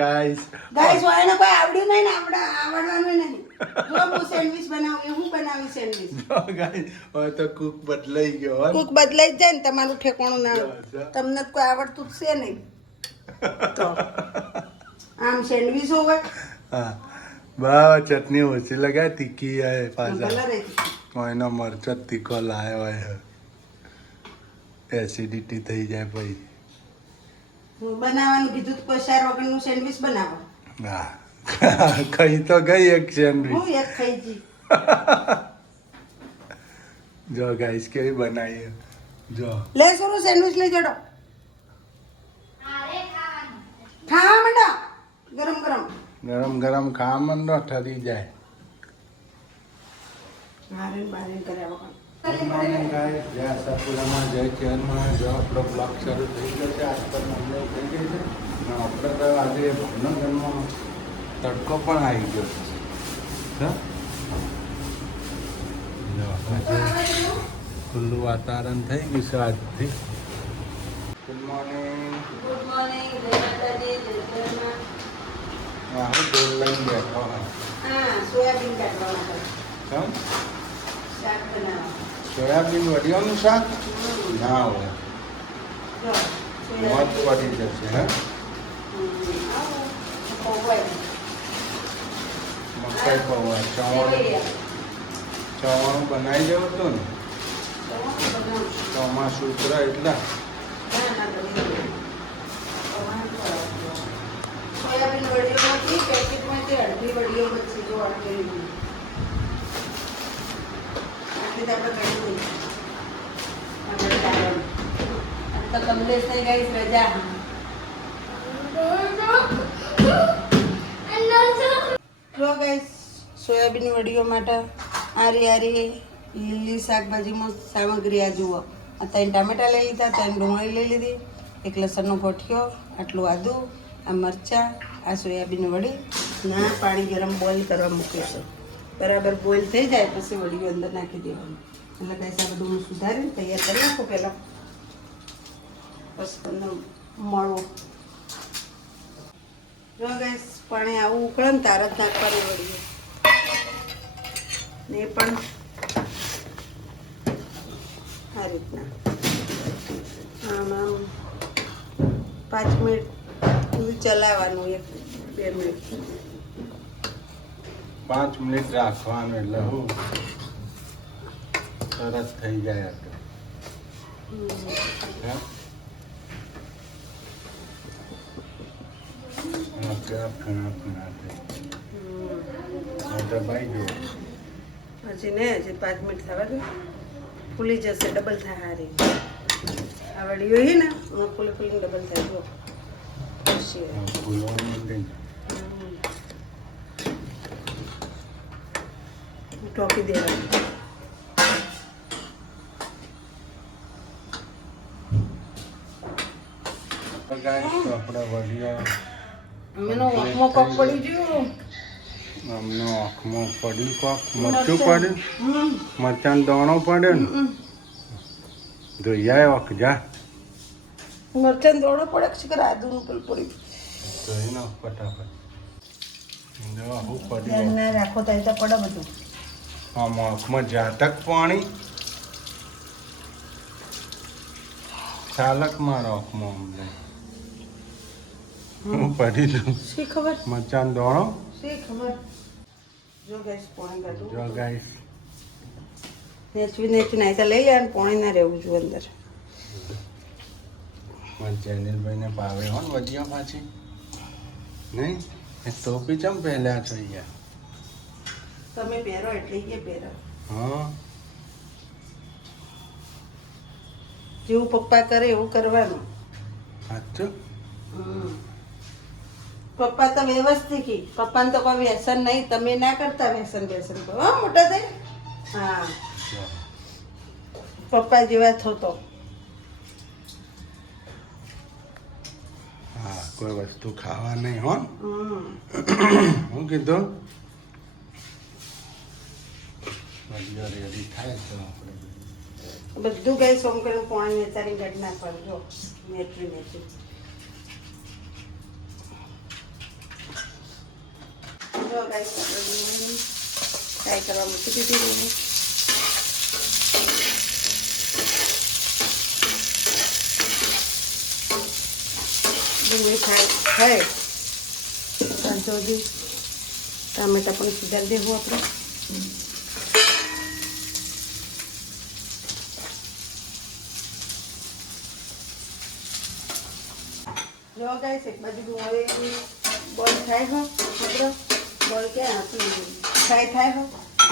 Guys વાળાને કોઈ આવડ્યું નહીં ને આવડવાનું નહીં. જો હું સેન્ડવિચ બનાવું હું બનાવી સેન્ડવિચ. ગાઈસ હવે તો કુક બદલાઈ ગયો હો. કુક બદલાઈ જ જાય ને તમારું ઠેકાણું ના આવે. તમને કોઈ આવડતું જ છે નહીં તો આમ સેન્ડવિચ હોય. હા બા ચટણી ઓછી લગાય તીખી હે પાછા ભલે રહી કોઈનો મરચો તીખો લાયો હોય એસિડિટી થઈ જાય પછી બનાવવાનું કીધું તો કોઈ શાર વગરનું સેન્ડવિચ બનાવો. હા ખાઈ તો ગઈ એક સેન્ડવિચ હું એક ખાઈ જી. જો ગાઈસ કેવી બનાવી જો લે સોનું સેન્ડવિચ લઈ જડો. ખાવા માંડો ગરમ ગરમ. ગરમ ગરમ ખાવા માંડો ઠરી જાય. મારે બારે કર્યા વગર. ગુડ મોર્નિંગ ગાઈસ જય સપુરામાં જય ચેરમાં જો આપણો બ્લોગ શરૂ થઈ ગયો છે આજકાલ મંડળ થઈ ગઈ છે અને આપણે તો આજે ભાવનગરમાં તડકો પણ આવી ગયો છે જો આજે ખુલ્લું વાતાવરણ થઈ ગયું છે આજથી. Good morning. ગુડ મોર્નિંગ જય માતાજી જય જયમાં. હું ડોલ લઈને બેઠો હા હા સોયાબીન કાઢવાના કેમ શાક બનાવવા. સોયાબીન વડિયાનું શાક ના હોય જો મત પડી જશે હે મકાઈ પૌવા ચવાણું બનાવી દેવું હતું ને ચોમાસું ઉતરા એટલા સોયાબીન વડીઓમાંથી પેકેટમાંથી અડધી વડીઓ બચી જો અડધી આટલી તો આપણે કરી દઈએ. તો કમલેશ થઈ ગઈ રજા. જો ગાઈસ સોયાબીન વડીઓ માટે આરી લીલી શાકભાજીમાં સામગ્રી આ જુઓ. આ 3 ટામેટા લઈ લીધા, 3 ડુંગળી લઈ લીધી, 1 લસણનો ગોઠિયો, આટલું આદું, આ મરચાં, આ સોયાબીન વડી ના પાણી ગરમ બોઇલ કરવા મૂકીશું. બરાબર બોઇલ થઈ જાય પછી વડીઓ અંદર નાખી દેવાનું. એટલે ગાઈસ આ બધું હું સુધારીને તૈયાર કરી નાખું પહેલાં પછી તમને મળો. જો ગાઈસ પાણી આવું ઉકળે ને તાર જ નાખવાની વડીઓ ને પણ આ રીતના આમ 5 મિનિટ ચલાવવાનું 1-2 મિનિટ 5 મિનિટ રાખવાનું એટલે હું તરત થઈ જાય હતું દબાઈ ગયો પછી ને હજી 5 મિનિટ થવા દે ફૂલી જશે ડબલ થાય હારી આ વડીઓ છે ને ફૂલીને ડબલ થાય જો ટોકી દેવાનું. આપણે વડિયા અમેનો આંખમાં કોક પડી ગયું. અમને આંખમાં પડ્યું કોક મરચું પડ્યું મરચાં દાણો પડ્યો ને જોઈ જાય આંખ જા મરચાં દોડો પડે છે કે આદુનું પેલું પડ્યું જોઈ નાખ ફટાફટ જો આવું ધ્યાન પડ્યું ના રાખો તો એ તો પડે બધું. આમ આંખમાં જાતક પાણી ચાલક મારો આંખમાં અમને હું પડી દઉં શી ખબર મરચાં દાણો શી ખબર. જો ગેસ પોણી કાઢું જો ગાઈસ નેચવી નાઈ તો લઈ લે અને પોણી ના રહેવું જોઈએ અંદર. મારા ચેનલભાઈને ભાવે હો ને વડિયા પાછી નહીં એ ટોપી ચમ પહેર્યા છો યાર તમે પહેરો એટલે કે પહેરો હા જેવું પપ્પા કરે એવું કરવાનું. સાચું પપ્પા તો વ્યવસ્થિત પપ્પાને તો કોઈ વ્યસન નહીં. તમે ના કરતા વ્યસન તો હા મોટા થઈ હા પપ્પા જેવા થતો. હા કોઈ વસ્તુ ખાવા નહીં હો હું કીધું વડિયા રેડી થાય તો આપણે બધું ગઈ સોમ કરીને પાણી નેતારી કાઢી નાખવાનું જો મેટરી ગાઈસ આપણે ડુંગળીને ફ્રાય કરવા મૂકી દીધી. ડુંગળી ફ્રાય થાય ત્યાં સુધી ટામેટા પણ સુધારી દેવું આપણે. જો ગાઈસ એક બાજુ ડુંગળી બોઇલ થાય હો આપણે બોઇલ ક્યાં આપણું ફ્રાય થાય હો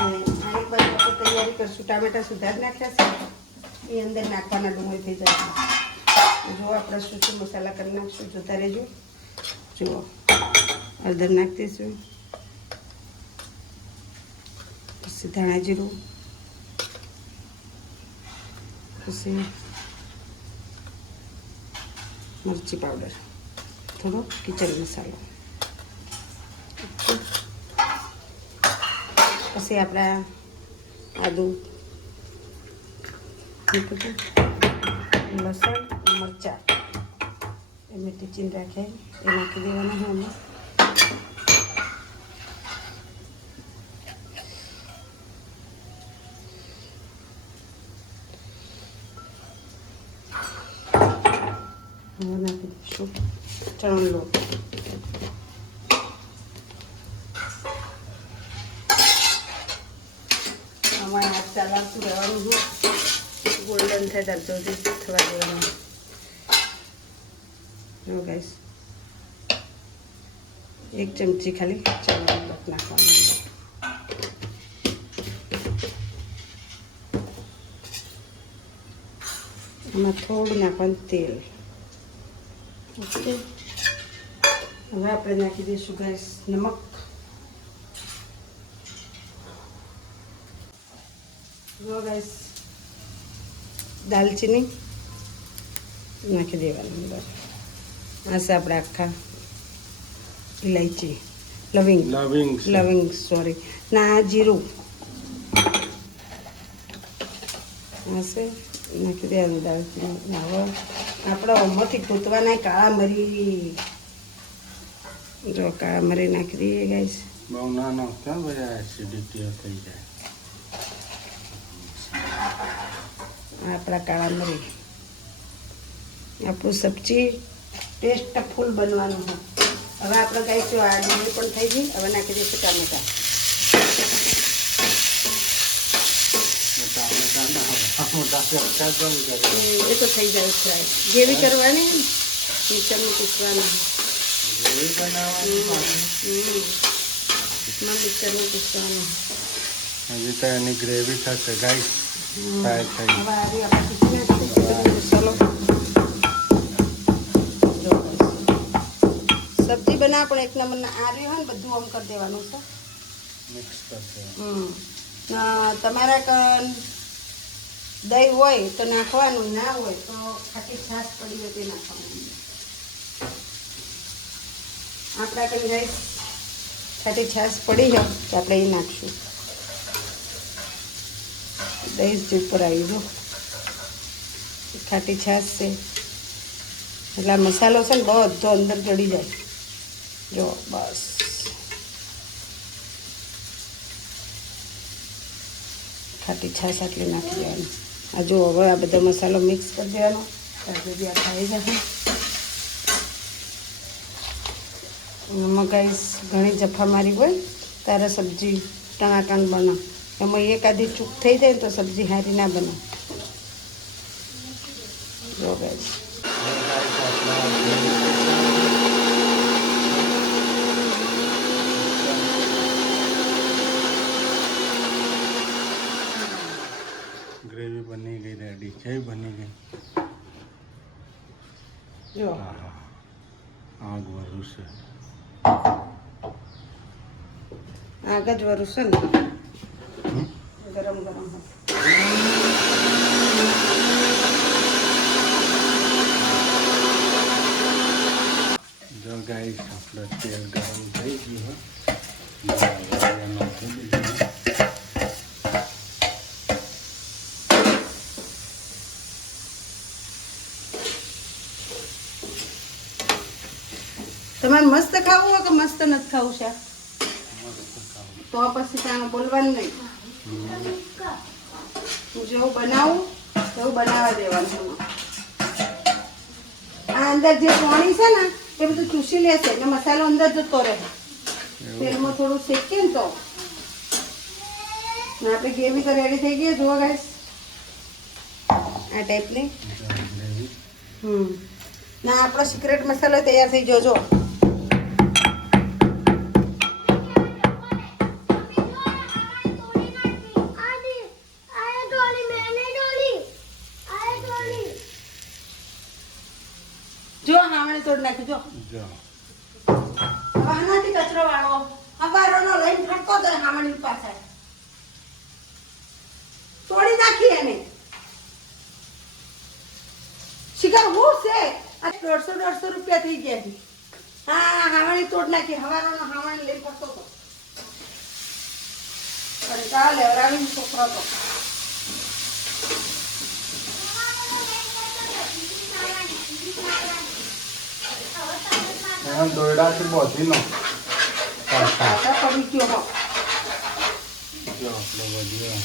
અને એક બાજુ આપણે તૈયારી કરીશું. ટામેટા સુધારી નાખ્યા છે એ અંદર નાખવાના ડુંગળી થઈ જાય. જો આપણે શું શું મસાલા કરી નાખીશું જોતા રહેજો. જુઓ હળદર નાખી દઈશું, પછી ધાણા જીરું, પછી મરચી પાવડર, થોડો કિચન મસાલો, પછી આપણા આદુ, લસણ, મરચાં એ મીઠી ચીન રાખે એ નાખી દેવાના હોય અમે. નાખી દઈશું ચણાનો લોટ. આમાં હાથ ચલાવતું રહેવાનું હોય, ગોલ્ડન થાય ત્યાં સુધી થવા દેવાનું. જો ગાઈસ એક ચમચી ખાલી ચણાનો લોટ નાખવાનો. આમાં થોડું નાખવાનું તેલ. ઓકે, હવે આપણે નાખી દઈશું ગાઈસ નમક. જો ગાઈસ દાલચીની નાખી દેવાની અંદર. આ છે આપણે આખા ઇલાયચી, લવિંગ સોરી ના જીરું આ છે નાખી દેવાનું દાલચીની. હવે આપણે ઓમાંથી કૂતવાના કાળા મરી. જો કાળા મરી નાખી દઈએ ગાઈસ. બહુ ના નાખતા બધા એસિડિટી થઈ જાય. આપણા કાળા મરી. આપણું સબ્જી ટેસ્ટફુલ બનવાનું હોય. હવે આપણે ગાઈશું આ ડુંગળી પણ થઈ ગઈ. હવે નાખી દઈશું ટામેટા. એ તો થઈ જાય ફ્રાય. જેવી કરવાની મિક્સરમાં પીસવાની. મિક્સરમાં પીસવાનું. હજી તો એની ગ્રેવી થશે ગાઈસ. ફ્રાય થઈ. હવે આવી આપણે પીસી નાખીશું મસાલો. સબ્જી બનાવ પણ એક નંબરના આ રહ્યો હોય ને બધું આમ કરી દેવાનું છે. મિક્સ કરશે. તમારા કન દહીં હોય તો નાખવાનું, ના હોય તો ખાટી છાશ પડી હોય તે નાખવાનું. આપણા કઈ ગાઈસ ખાટી છાશ પડી હોય તો આપણે એ નાખશું. દહીં જ ઉપર આવી જો ખાટી છાશ છે એટલે આ મસાલો છે ને બધો અંદર ચડી જાય. જો બસ ખાટી છાશ આટલી નાખી દેવાની. આ જો હવે આ બધો મસાલો મિક્સ કરી દેવાનો. ત્યાં સુધી આ ખાઈ જશે. એમાં ગાઈસ ઘણી જફા મારી હોય ત્યારે સબ્જી ટણાટણ બને. એમાં એકાદી ચૂક થઈ જાય ને તો સબ્જી સારી ના બને. જો ગાઈસ ગ્રેવી બની ગઈ, રેડી છે. બની ગઈ. જો આગ વરું છે. આગ જ વરું છે ને ગરમ ગરમ. જો ગાઈસ આપણે તેલ ગરમ થઈ ગયું. તમારે મસ્ત ખાવું હોય કે મસ્ત નથી ખાવું છે? મસ્ત તો પછી તાણે બોલવાનું નહીં. હું જેવું બનાવું એવું બનાવવા દેવાનું. આ અંદર જે પાણી છે ને એ બધું ચૂસી લેશે એટલે મસાલો અંદર જતો રહે. તેલમાં થોડું શેકીએ ને તો આપણે ગ્રેવી તો રેડી થઈ ગઈ. જુઓ ગાઈસ આ ટાઈપની. ના આપણો સિક્રેટ મસાલો તૈયાર થઈ ગયો. જો જો હાવણે તોડ નાખ્યું. જો આનાથી કચરો વાળો હવારોનો લઈને ફરતો હતો હાવણી પાસે તોડી નાખી એને. શિકાર હું છે આ 150 રૂપિયા થઈ ગયા છે. હા હાવણી તોડ નાખી. હવારોનો હાવણી લઈને ફરતો હતો. અરે કાલે રાવીનો છોકરો હતો. દોરડાથી બોધી નો પાછા પડી ગયો. જો આપણો વધ્યો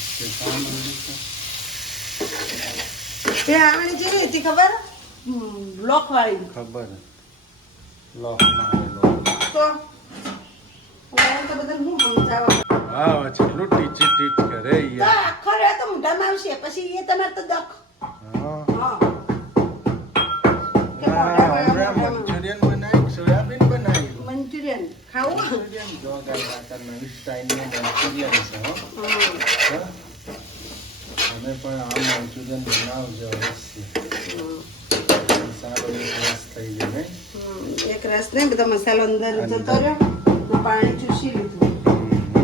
તે હાવણી જેવી હતી ખબર? બ્લોક વાળી ખબર લોક મારેલો તો હું તો બધા હું સમજાવવા. હા છેલ્લું ટીચ કરે તો યાર. આખો રહે તો મોઢામાં આવશે પછી એ તમારે તો દખ. હા હા મંચુરિયન બનાવી સોયાબીન બનાવી મંચુરિયન ખાવું. મંચુરિયન જો ગાય નવી સ્ટાઇલનું મંચુરિયન છે હો. અમે પણ આ મંચુરિયન બનાવજો અવશ્ય. મસાલો એક રસ થઈ જાય ને. એક રસ ને બધો મસાલો અંદર જતો રહ્યો. પાણી ચૂસી લીધું.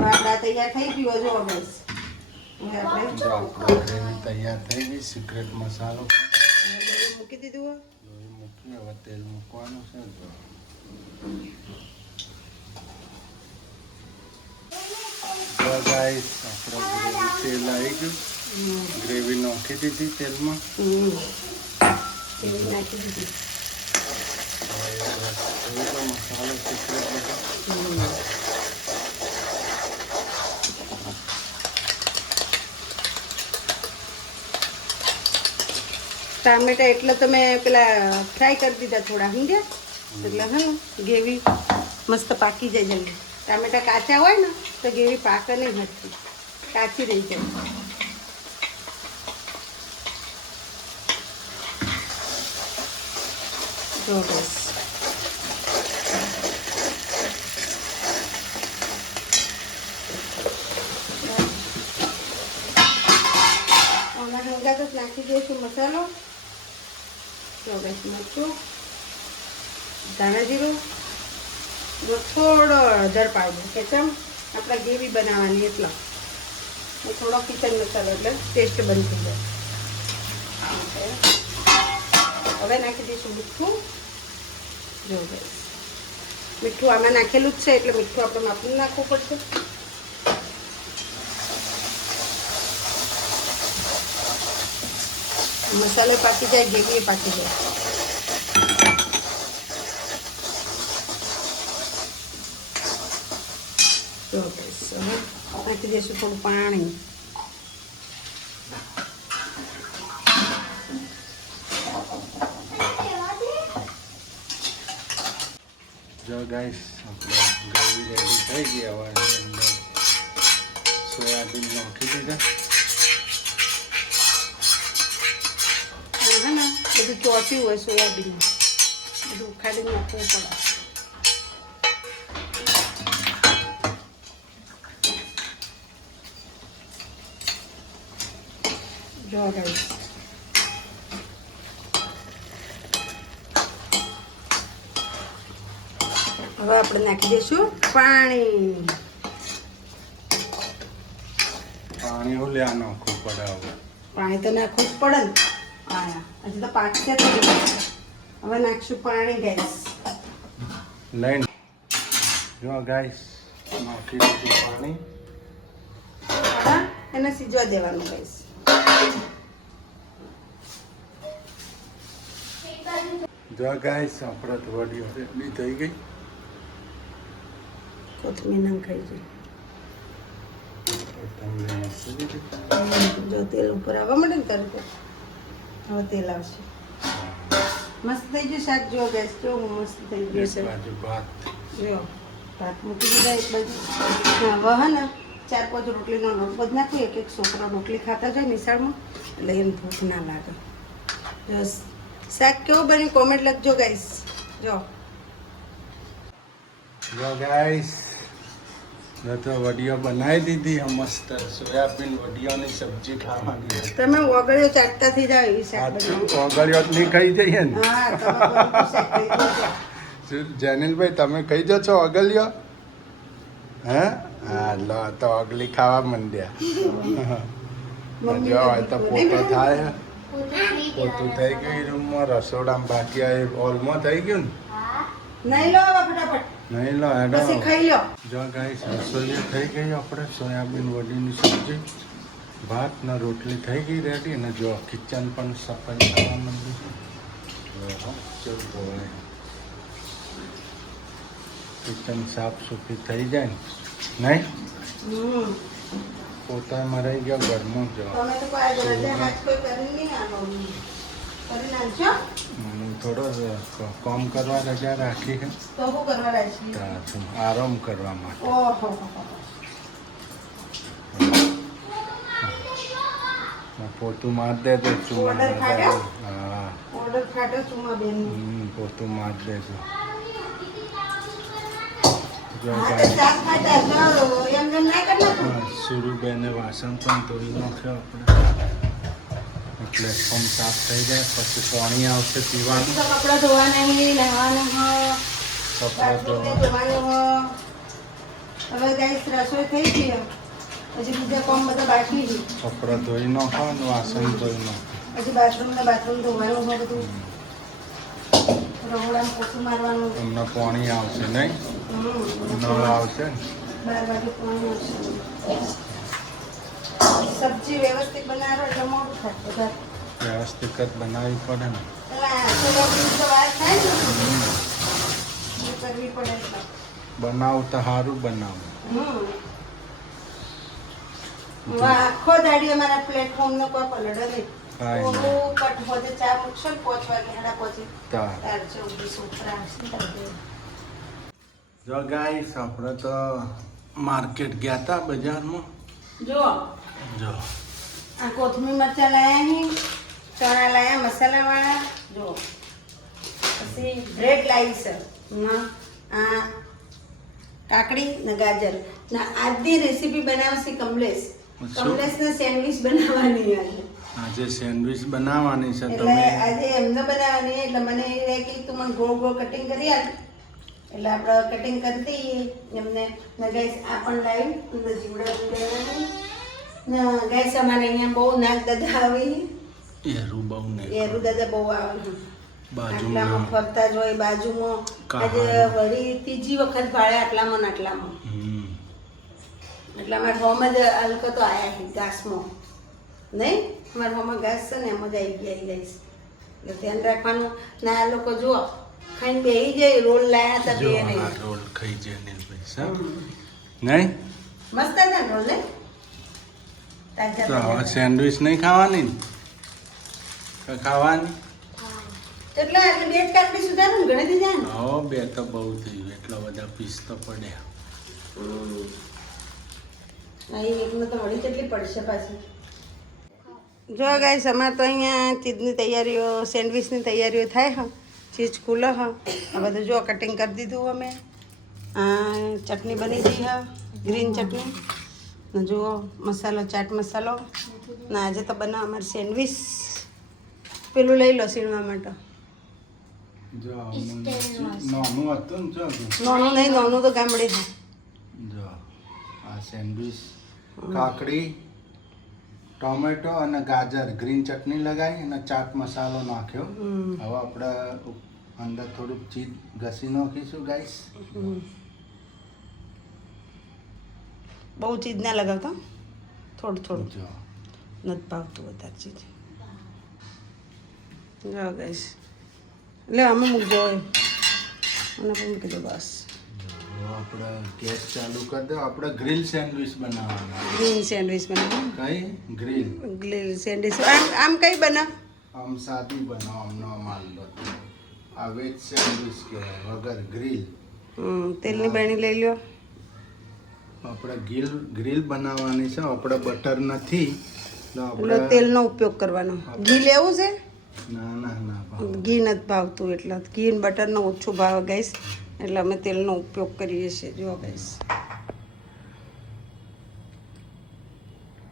આપડા તૈયાર થઈ ગયો. જો બસ હવે આપણે જો આપણો ગ્રેવી તૈયાર થઈ ગઈ. સિક્રેટ મસાલો મૂકી દીધું. મૂકી હવે તેલ મૂકવાનું છે. જો ગાઈસ આપણો ગ્રેવી તેલ આવી ગયું. ગ્રેવી નાખી દીધી તેલમાં. નાખી દીધી. મસાલો સિક્રેટ બધો ટામેટા એટલે તો મેં પેલા ફ્રાય કરી દીધા થોડા સમજ્યા. એટલે હે ને ગ્રેવી મસ્ત પાકી જાય જલ્દી. ટામેટા કાચા હોય ને તો ગ્રેવી પાકે નહીં હટતી, કાચી રહી જાય. જો બસ નાખી દઈશું મસાલો. જો બસ મરચું, ધાણા જીરું, થોડો હળદર પાવડર કેચમ આપણે ગ્રેવી બનાવવાની એટલા. થોડો કિચન મસાલો એટલે ટેસ્ટ બંધ થઈ જાય. હવે નાખી દઈશું મીઠું. જો બસ મીઠું આમાં નાખેલું જ છે એટલે મીઠું આપણે માપનું નાખવું પડશે. મસાલો પાકી જાય, ગ્રેવી પાકી જાય. તો બસ હવે નાખી દઈશું થોડું પાણી. જો ગાઈસ આપણે ગ્રેવી રેડી થઈ ગઈ. હવે એની અંદર સોયાબીન નાખી દીધા. હે ને બધું ચોટ્યું હોય સોયાબીન, બધું ઉખાડીને નાખવું પડે. જો ગાઈસ હવે આપણે નાખી દઈશું પાણી. પાણી ઓલ્યા નાખવું પડે. હવે પાણી તો નાખવું જ પડે ને. હા હજી તો પાકશે તો હવે નાખશું પાણી ગાઈસ. લઈને જો ગાઈસ નાખી દીધું પાણી. હા એને સીજવા દેવાનું ગાઈસ. જો ગાઈસ આપણે થોડી રેડી થઈ ગઈ. કોથમીર નાખાઈ છે. જો તેલ ઉપર આવવા માંડે ને તરત હવે તેલ આવશે. મસ્ત થઈ ગયું શાક. જો ગેસ કેવું મસ્ત થઈ ગયું છે. જો ભાત મૂકી દીધા એક બાજુ. હવે હે ને 4-5 રોટલીનો લોટ બધ નાખું. એક છોકરા રોટલી ખાતા જાય નિશાળમાં એટલે એને ભૂખ ના લાગે. બસ શાક કેવું બન્યું કોમેન્ટ લખજો ગાઈસ. જો ગાઈસ તો વડીઓ બનાવી દીધી મસ્ત સોયાબીન વડીઓની સબ્જી ખાવાની. તમે ઓગળ્યો ચાટતા થઈ જાવ એવી શાક બનાવી. ઓગળ્યો નહીં ખાઈ જઈએ ને. હા તમે બધું શાક ખાઈ જજો. જેનિલભાઈ તમે ખાઈ જો છો ઓગળ્યો? હે હા લો તો ઓગળી ખાવા માંડ્યા. જો આ તો પોતો થાય. પોતું થઈ ગયું રૂમમાં. રસોડામાં બાકી આ હોલમાં થઈ ગયું ને. નહીં લો હવે ફટાફટ. નહીં લો હેડો. પછી ખાઈ લો. જો ગાઈસ રસોઈ થઈ ગઈ આપણે સોયાબીન વડીની સબ્જી ભાત ને રોટલી થઈ ગઈ રેડી. અને જો કિચન પણ સફાઈ થવા માંડી. કિચન સાફ સુથરી થઈ જાય ને નહીં. પોતા મરાઈ ગયો ઘરમાં જો. તમે તો કોઈ આજે રજા હાથ કોઈ કરી નહીં આનો. કરી નાખજો. હું થોડો કામ કરવા રજા રાખી છે. તો શું કરવા રાખી? આરામ કરવા માટે. ઓહો પોતું માર દેજો ચૂમા. ઓર્ડર ખાડ્યો? હા ઓર્ડર ખાટો ચુમા બેન. પોતું માર દેજો. જો હા તો શાક ખાતા જો એમ જેમ ના કરી નાખો. સુરુબેને વાસણ પણ ધોઈ નાખ્યો આપણે. પ્લેટફોર્મ સાફ થઈ જાય પછી પાણી આવશે પીવાનું. તો કપડાં ધોવાના નહીં, નહાવાનું હોય, કપડાં બાથરૂમને ધોવાનું હોય. હવે ગાઈસ રસોઈ થઈ ગઈ. પછી બીજા કામ બધા બાકી છે. કપડાં ધોઈ નાખો અને વાસણ ધોઈ નાખો. પછી બાથરૂમ ધોવાનું હોય બધું. રહોડામાં પોતું મારવાનું. તમને પાણી આવશે નહીં? નળ આવશે ને? 12 વાગે પાણી આવશે. સબ્જી વ્યવસ્થિત બનાવો એટલે મોડું થાય બધા. વ્યવસ્થિત જ બનાવવી પડે ને. વાર થાય ને એ કરવી પડે એટલે. બનાવું તો સારું બનાવું. આખો દાડી અમારા પ્લેટફોર્મનો કોઈ પલડો નહીં. કાંઈ નહીં. થોડું કટ હોતે ચા મૂકશો ને 5 વાગે હેડા પહોંચી તાર. તાર ચૌદી છોકરા આવશે તારે. જો ગાઈસ આપણે તો માર્કેટ ગયા હતા બજારમાં. જો જો આ કોથમીર મરચાં લાયા અહીં, ચણા લાયા મસાલાવાળા. જો પછી બ્રેડ લાવી છે. આ કાકડી ને ગાજર ને આજની રેસીપી બનાવશે કમલેશ. કમલેશને સેન્ડવિચ બનાવવાની આજે સેન્ડવિચ બનાવવાની છે. એટલે તમે આજે એમને બનાવવાની. એટલે મને એ રહે કે તું મને ગોળ ગોળ કટિંગ કરી આપ. એટલે આપણે કટિંગ કરી દઈએ એમને. ને ગાઈસ આ પણ લાવી અંદર જીવડા જીવડાની. ને ગાઈસ અમારે અહીંયા બહુ નાગ દાદા આવે. એરું બહુ નહીં. એરું દાદા બહુ આવે. બાજુમાં આટલામાં ફરતા જ હોય બાજુમાં. આજે વળી ત્રીજી વખત ભાડે આટલામાં ને આટલામાં. એટલે અમારા હોમાં જ હલકો તો આવ્યા છે ઘાસમાં. નહીં અમારા હોમાં ઘાસ છે ને એમ જ આવી ગયા ગાઈસ. એટલે ધ્યાન રાખવાનું. ને આ લોકો જુઓ ખાઈને બેસી જાય. રોલ લાયા હતા બે નહીં. રોલ ખાઈ જાય ને પૈસા નહીં. મસ્ત હતા ને રોલ ને. તો હવે સેન્ડવિચ નહીં ખાવાની ને? ખાવાની કેટલા એટલે બે કાકડી સુધારો ને ગણેથી જાય ને. હો બે તો બહુ થયું. એટલા બધા પીસ તો પડ્યા. અહીં એકને તો વળી કેટલી પડશે પાછી. જો ગાઈસ અમારે તો અહીંયા ચીજની તૈયારીઓ સેન્ડવિચની તૈયારીઓ થાય હા. ચીજ ખુલ્લો હા. આ બધું જો કટિંગ કરી દીધું અમે. ચટણી બની ગઈ હા, ગ્રીન ચટણી. ને જુઓ મસાલો ચાટ મસાલો. ને આજે તો બનાવ અમારે સેન્ડવિચ. પેલું લઈ લો સીણવા માટે. જો નાનું હતું ને જો નાનું નહીં, નાનું તો ગામડે છે. જો આ સેન્ડવિચ કાકડી ટોમેટો અને ગાજર ગ્રીન ચટણી લગાવી અને ચાટ મસાલો નાખ્યો. હવે આપણે અંદર થોડુંક ચીઝ ઘસી નાખીશું ગાઈસ. બહુ ચીજ ના લગાવતા, થોડું થોડું. જો નથી ભાવતું વધારે ચીજ. જો ગાઈસ લે અમે મૂકજો અને પણ મૂકી દો બસ. તો આપણે ગેસ ચાલુ કરી દો. આપણે ગ્રીલ સેન્ડવિચ બનાવવાના. ગ્રીન સેન્ડવિચ બનાવો. કઈ ગ્રીલ? ગ્રીલ સેન્ડવિચ આમ કઈ બનાવ? આમ સાદી બનાવો. આમ નો માલ લો. આ વેજ સેન્ડવિચ કહેવાય વગર ગ્રીલ. તેલની બરણી લઈ લો. આપણે ગ્રીલ બનાવવાની છે. આપણે બટર નથી તો એટલે આપણે તેલનો ઉપયોગ કરવાનો. ઘી લેવું છે? ના ના ના ઘી નથી ભાવતું એટલે ઘી ને બટરનો ઓછો ભાવ ગાઈસ, એટલે અમે તેલનો ઉપયોગ કરીએ છીએ. જો ગાઈસ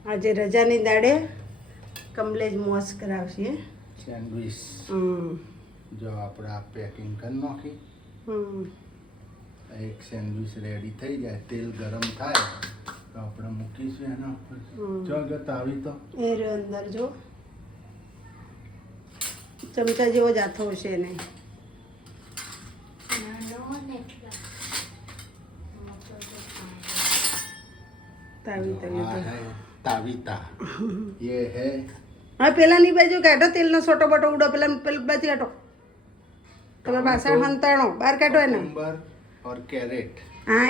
આજે રજાની દાડે કમલેજ મોજ કરાવશે. સેન્ડવિચ જો આપણે આ પેકિંગ કરી નાખી. એક સેન્ડવિચ રેડી થઈ જાય, તેલ ગરમ થાય તો આપણે મૂકીશું એના ઉપર. જો ગત આવી તો એ રહ્યો અંદર જો ચમચા જેવો જ હાથો હશે નહીં. તાવીતા ये है. હા પેલાની બાજુ કાઢો તેલનો છોટો બોટો ઉડો. પેલી બાજુ કાઢો. તમે બાસણ હંતાણો બહાર કાઢો એને. कुकुम्बर और कैरेट. હા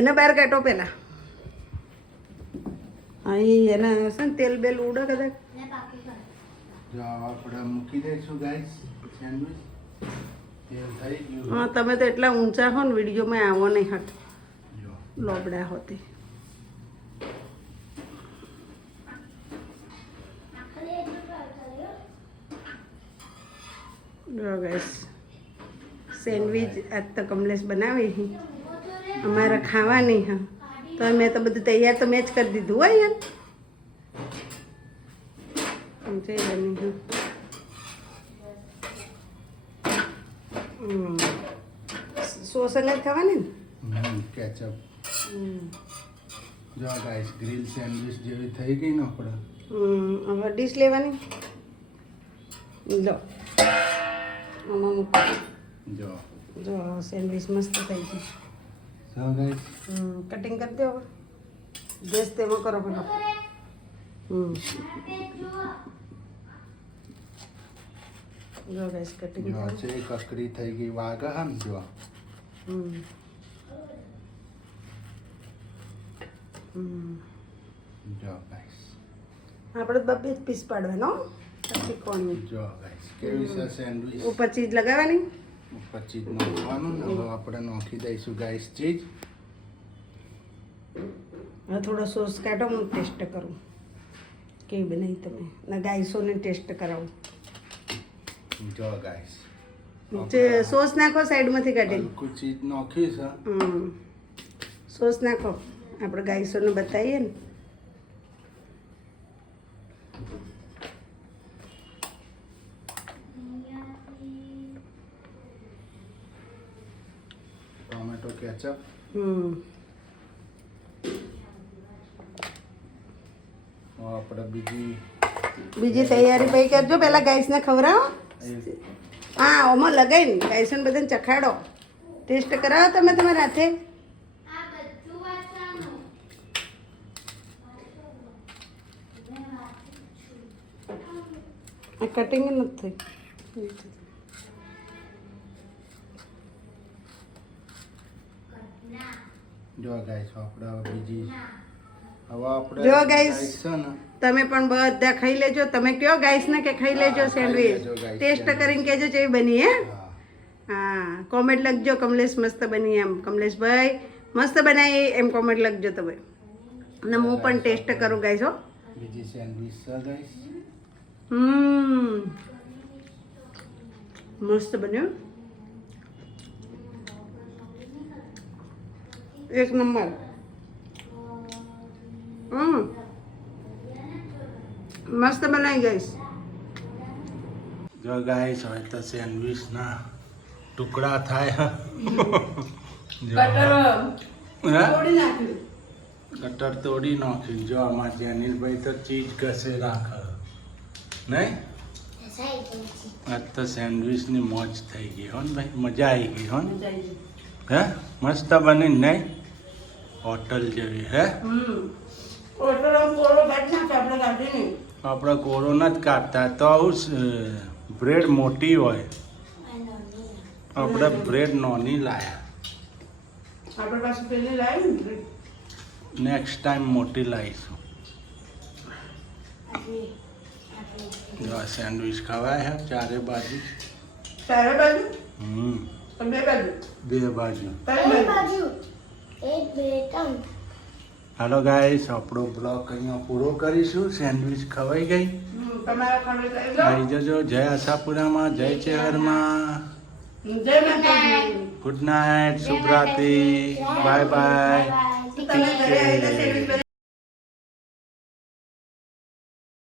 એને બહાર કાઢો પેલા. હા એના છે ને તેલ બેલ ઉડે કદાચ. જો આપણે મૂકી દઈશું ગાઈસ સેન્ડવિચ. તેલ થઈ ગયું. હા તમે તો એટલા ઊંચા હો ને વિડીયોમાં આવો નહીં હટ જો લોબડા હોતી. જો ગાઈસ સેન્ડવિચ આજ તો કમલેશ બનાવી છે, અમારે ખાવાની હા. તો મેં તો બધું તૈયાર તો મેં જ કરી દીધું હોય યાર. સમજાઈ બની સોસ જ ખાવાની ને. કેચઅપ. જો ગાઈસ ગ્રીલ સેન્ડવિચ જેવી થઈ ગઈ ને આપણે. હવે ડીશ લેવાની. લો આમાં મૂકો. જો જો સેન્ડવિચ મસ્ત થઈ ગઈ. જો ગાઈસ કટિંગ કરી દો હવે. ગેસ તેમાં કરો પેલો. જો ગાઈસ કટિંગ જો છે કકરી થઈ ગઈ વાગા હમ જો. જો ગાઈસ આપણે બબે પીસ પાડવાનો પછી કોણ. જો ગાઈસ કેવી છે સેન્ડવિચ. ઉપર ચીઝ લગાવવાની. ઉપર ચીઝ નાખવાનું ને હવે આપણે નાખી દઈશું ગાઈસ ચીઝ. હવે થોડો સોસ કાઢો, હું ટેસ્ટ કરું કેવી બનાવી તમે. ના ગાઈસોને ટેસ્ટ કરાવું. જો ગાઈસ સોસ નાખો સાઈડમાંથી કાઢીને. હલકું ચીઝ નાખ્યું છે. સોસ નાખો આપણે ગાઈસોને બતાવીએ ને. Tomato ketchup. આપણે બીજી તૈયારી પછી કરજો. પહેલાં ગાઈસને ખવડાવો. હા ઓમાં લગાવીને ગાઈસોને બધાને ચખાડો. ટેસ્ટ કરાવો તમે તમારા હાથે. કટિંગ નથી થઈ. જો ગાઈસ આપણે બીજી હવે આપણે જો guys, છે ને તમે પણ બધા ખાઈ લેજો. તમે કયો ગાઈસને કે ખાઈ લેજો હા, સેન્ડવિચ. ખાઈ લેજો guys, ટેસ્ટ sandwich. કરીને કહેજો જેવી બની હે. હા. હા કોમેન્ટ લખજો કમલેશ મસ્ત બની એમ. કમલેશભાઈ મસ્ત બનાવી એમ કોમેન્ટ લખજો તમે. અને હું પણ ટેસ્ટ કરું ગાઈસ હો. બીજી સેન્ડવિચ છે ગાઈસ. મસ્ત બન્યો. એક નંબર. મસ્ત બનાવી ગઈશ. જો ગાઈસ હવે તો સેન્ડવિચ ના ટુકડા થાય. કટર તોડી નાખ્યું. જો આમાં જેનિલભાઈ તો ચીજ ઘસે રાખે નહીં. આજ તો સેન્ડવિચની મોજ થઈ ગઈ હો ને ભાઈ. મજા આવી ગઈ હો ને. હે મસ્ત બની નહીં હોટલ જેવી. હે આપણે કોરોના જ કાઢતા તો આવું બ્રેડ મોટી હોય. આપણે બ્રેડ નોની લાયા. આપણે પાસે પેલી લાવી ને નેક્સ્ટ ટાઈમ મોટી લાવીશું. જો આ સેન્ડવિચ ખવાય છે ચારે બાજુ. ચારે બાજુ બે બાજુ બે બાજુ. ત્રણ બાજુ હાલો ગાઈસ, આપણો બ્લોગ અહીંયા પૂરો કરીશું. સેન્ડવિચ ખવાઈ ગઈ. તમારા ખાને લઈ લો. આવી જજો. જય આશાપુરામાં, જય ચેહરમાં. જય માતાજી. ગુડ નાઇટ, શુભરાત્રી, બાય બાય. તમે ઘરે આવીને સેન્ડવિચ